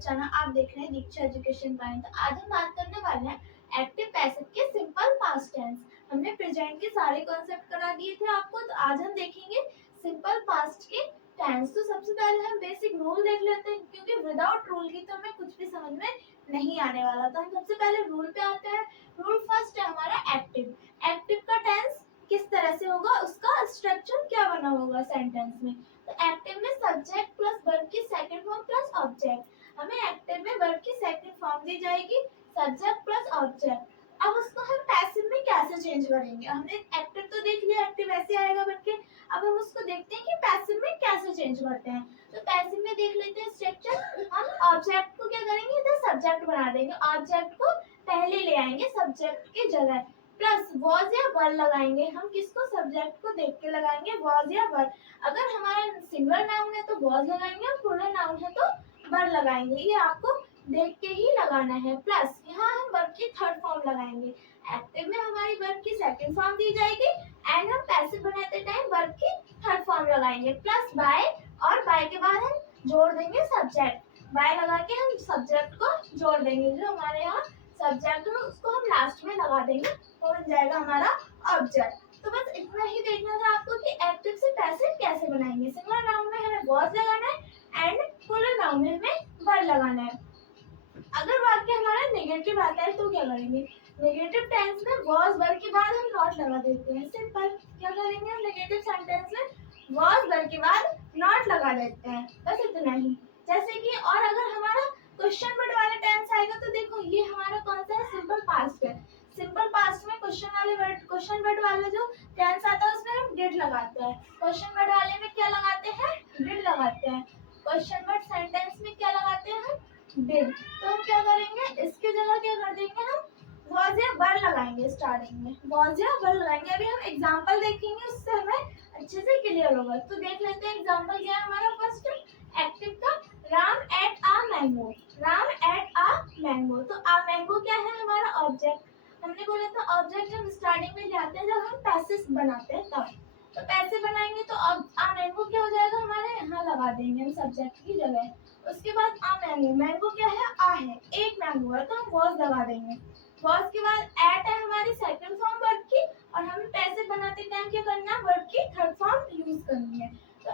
Channel आप देख रहे हैं दीक्षा एजुकेशन पॉइंट। तो आज हम बात करने वाले हैं एक्टिव पैसिव के सिंपल पास्ट टेंस। हमने प्रेजेंट के सारे कॉन्सेप्ट करा दिए थे आपको, तो आज हम देखेंगे सिंपल पास्ट के टेंस। तो सबसे पहले हम बेसिक रूल देख लेते हैं, क्योंकि विदाउट रूल की तो हमें कुछ भी समझ में नहीं आने वाला। तो हम सबसे पहले रूल पे आते हैं। रूल फर्स्ट है हमारा एक्टिव। एक्टिव का टेंस किस तरह से होगा, उसका स्ट्रक्चर क्या बना होगा सेंटेंस में। तो एक्टिव में सब्जेक्ट प्लस वर्ब की सेकंड फॉर्म प्लस ऑब्जेक्ट। हमें एक्टिव में वर्ब की सेकंड फॉर्म दी जाएगी, सब्जेक्ट प्लस ऑब्जेक्ट। अब उसको हम पैसिव में कैसे चेंज करेंगे। हमने एक्टिव तो देख लिया, एक्टिव ऐसे आएगा बनके। अब हम उसको देखते हैं कि पैसिव में कैसे चेंज करते हैं। तो पैसिव में देख लेते हैं स्ट्रक्चर। हम ऑब्जेक्ट को क्या करेंगे, इधर सब्जेक्ट बना देंगे, ऑब्जेक्ट को पहले ले आएंगे सब्जेक्ट की जगह, प्लस वॉज या वर लगाएंगे। हम किसको, सब्जेक्ट को देख के लगाएंगे, वॉज या वर। अगर हमारा सिंगल नाउन है तो वॉज लगाएंगे, और प्लूरल नाउन है तो वर लगाएंगे। ये आपको देख के ही लगाना है। प्लस यहाँ हम वर्ब की थर्ड फॉर्म लगाएंगे। एक्टिव में हमारी वर्ब की सेकंड फॉर्म दी जाएगी, एंड हम पैसिव बनाते टाइम वर्ब की थर्ड फॉर्म लगाएंगे, प्लस बाय, और बाय के बाद हम जोड़ देंगे सब्जेक्ट। बाय लगा के हम सब्जेक्ट को जोड़ देंगे, जो हमारे यहाँ सब्जेक्ट है उसको हम लास्ट में लगा देंगे, तो बन जाएगा हमारा ऑब्जेक्ट। तो बस इतना ही देखना था आपको कि एक्टिव से पैसिव कैसे बनाएंगे। सिंगल नाउन में हमें वॉज लगाना है, एंड प्लूरल नाउन में हमें वर लगाना है। अगर वाक्य हमारा नेगेटिव आता है तो क्या करेंगे, नेगेटिव टेंस में वॉज वर के बाद हम नॉट लगा देते हैं। सिंपल क्या करेंगे, हम नेगेटिव सेंटेंस में वॉज वर के बाद नॉट लगा देते हैं, बस इतना ही। जैसे कि और अगर हमारा क्वेश्चन वर्ड वाला टेंस आएगा तो देखो ये हमारा कौन सा है, सिंपल पास्ट है। सिंपल पास्ट में क्वेश्चन वर्ड वाला जो टेंस आता है उसमें हम डिड लगाते हैं। क्वेश्चन वर्ड वाले में क्या लगाते हैं, डिड लगाते हैं। क्वेश्चन वर्ड सेंटेंस में क्या लगाते हैं, हम डिड। तो हम क्या करेंगे, इसकी जगह क्या कर देंगे, हम वॉज या वर लगाएंगे। स्टार्टिंग में वॉज या वर लगाएंगे। अभी हम एग्जांपल देखेंगे, उससे हमें अच्छे से क्लियर होगा। तो देख लेते हैं एग्जांपल क्या है हमारा। फर्स्ट एक्टिव का, राम एट आ मैंगो। राम एट आ मैंगो, तो आ मैंगो क्या है, हमारा ऑब्जेक्ट। हमने बोला था ऑब्जेक्ट जब स्टार्टिंग में जाते हैं, जब हम पैसिव बनाते हैं तब। तो पैसिव बनाएंगे तो अब आ मैंगो क्या हो जाएगा, हमारे यहाँ लगा देंगे हम सब्जेक्ट की जगह। उसके बाद आ मैंगो, मैंगो क्या है, आ है, एक मैंगो है, तो हम वॉज लगा देंगे। वॉज के बाद एट है हमारी सेकंड फॉर्म वर्ब की, और हमें पैसिव बनाते टाइम क्या करना है, वर्ब की थर्ड फॉर्म यूज करनी है। तो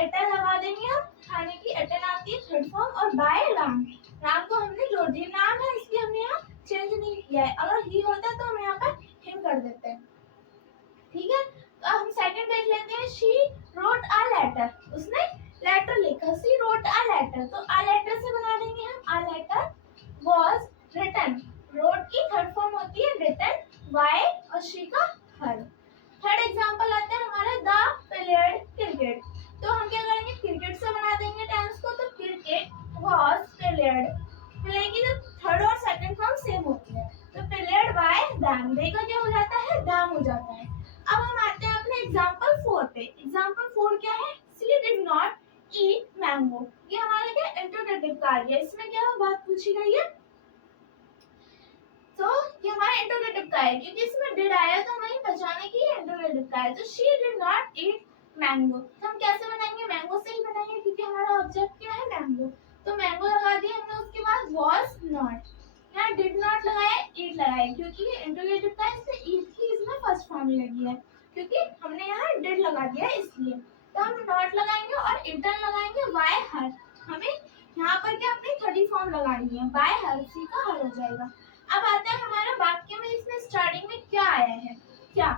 एटल लगा देंगे हम, खाने की एटल आती है थर्ड फॉर्म। और बाय राम, राम को हमने जोड़ दिया, नाम है इसलिए हमने यहाँ चेंज नहीं किया है। अगर ही होता तो हम यहाँ पर हिम कर देते हैं, ठीक है। तो अब हम सेकंड देख लेते हैं। शी रोट अ लेटर, उसने लेटर लिखा, शी रोट अ लेटर। तो अ लेटर से बना देंगे हम, a letter was written. Wrote की थर्ड फॉर्म होती है रिटन, वाई और शी का हर। थर्ड एग्जांपल आता है हमारा, द प्लेयर्ड क्रिकेट। तो हम क्या करेंगे, क्रिकेट से बना देंगे टेंस को। तो क्रिकेट वाज प्लेयर्ड, प्ले की जो थर्ड और सेकंड फॉर्म सेम होती है, तो प्लेयर्ड बाय देम, दे का क्या हो जाता है, देम हो जाता है। अब हम आते हैं अपने एग्जांपल 4 पे। एग्जांपल 4 क्या है, she did not eat mango. ये हमारा क्या इंट्रोगेटिव कार्य है, इसमें क्या बात पूछी गई है। तो ये हमारा इंट्रोगेटिव का है, क्योंकि इसमें डिड आया तो हमें पहचाने की ये इंट्रोगेटिव का है। तो she did not eat mango, तो हम कैसे बनाएंगे, मैंगो से ही बनाएंगे, क्योंकि हमारा ऑब्जेक्ट क्या है, मैंगो। तो मैंगो लगा दिया हमने, उसके बाद वाज नॉट, यहाँ डिड नॉट लगाया, ईट लगाया, क्योंकि ये इंट्रोगेटिव का है, इससे ईट की इसमें फर्स्ट फॉर्म लगी है, क्योंकि हमने यहाँ डिड लगा दिया इसलिए। तो हम नॉट लगाएंगे और इटन लगाएंगे, बाय हर। हमें यहाँ पर क्या अपनी थर्डी फॉर्म लगानी है, बाय हर, सी का हर हो जाएगा। अब आता है हमारा वाक्य में, इसमें स्टार्टिंग में क्या आया है, क्या।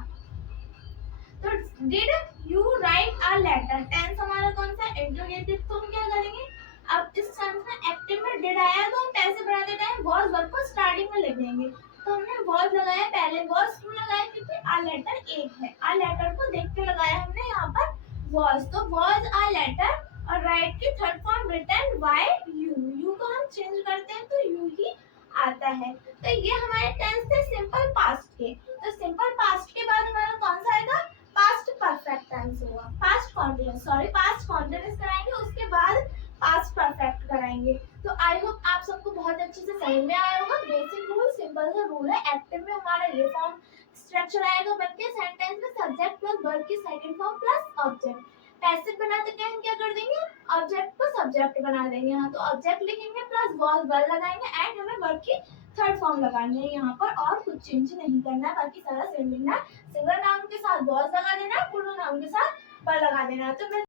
तो did you write a letter, tense हमारा कौन सा, इंट्रोगेटिव। तो हम क्या करेंगे, अब इस सेंस में एक्टिव में डिड आया तो हम पैसे बनाते टाइम वॉज वर्ब को स्टार्टिंग में लिख देंगे। तो हमने वॉज लगाया पहले, वॉज क्यों लगाया, क्योंकि अ लेटर एक है, अ लेटर को देख के लगाया हमने यहाँ पर वॉज। तो वॉज अ लेटर, और राइट की third form written by you, you को हम चेंज करते हैं तो यू ही आता है। तो ये हमारे टेंस थे सिंपल पास्ट के। तो सिंपल पास्ट के बाद हमारा कौन सा आएगा, पास्ट परफेक्ट टेंस होगा, past continuous, sorry past continuous कराएंगे, उसके बाद पास्ट परफेक्ट कराएंगे। तो आई होप आप सबको बहुत अच्छे से समझ में आया होगा। बेसिक रूल सिंपल सा रूल है। एक्टिव में हमारा ये फॉर्म स्ट्रक्चर आएगा, बनके सेंटेंस में सब्जेक्ट प्लस वर्ब की second form plus object. Passive बनाते टाइम हम क्या कर देंगे, ऑब्जेक्ट को सब्जेक्ट बना देंगे। यहाँ तो ऑब्जेक्ट लिखेंगे प्लस वॉज वर्ब लगाएंगे एंड हमें वर्ब की थर्ड फॉर्म लगानी है यहाँ पर, और कुछ चेंज नहीं करना है, बाकी सारा सेम लिखना है। सिंगल नाउन के साथ वॉज लगा देना है, प्लूरल नाउन के साथ वर्ब लगा देना है। तो मैं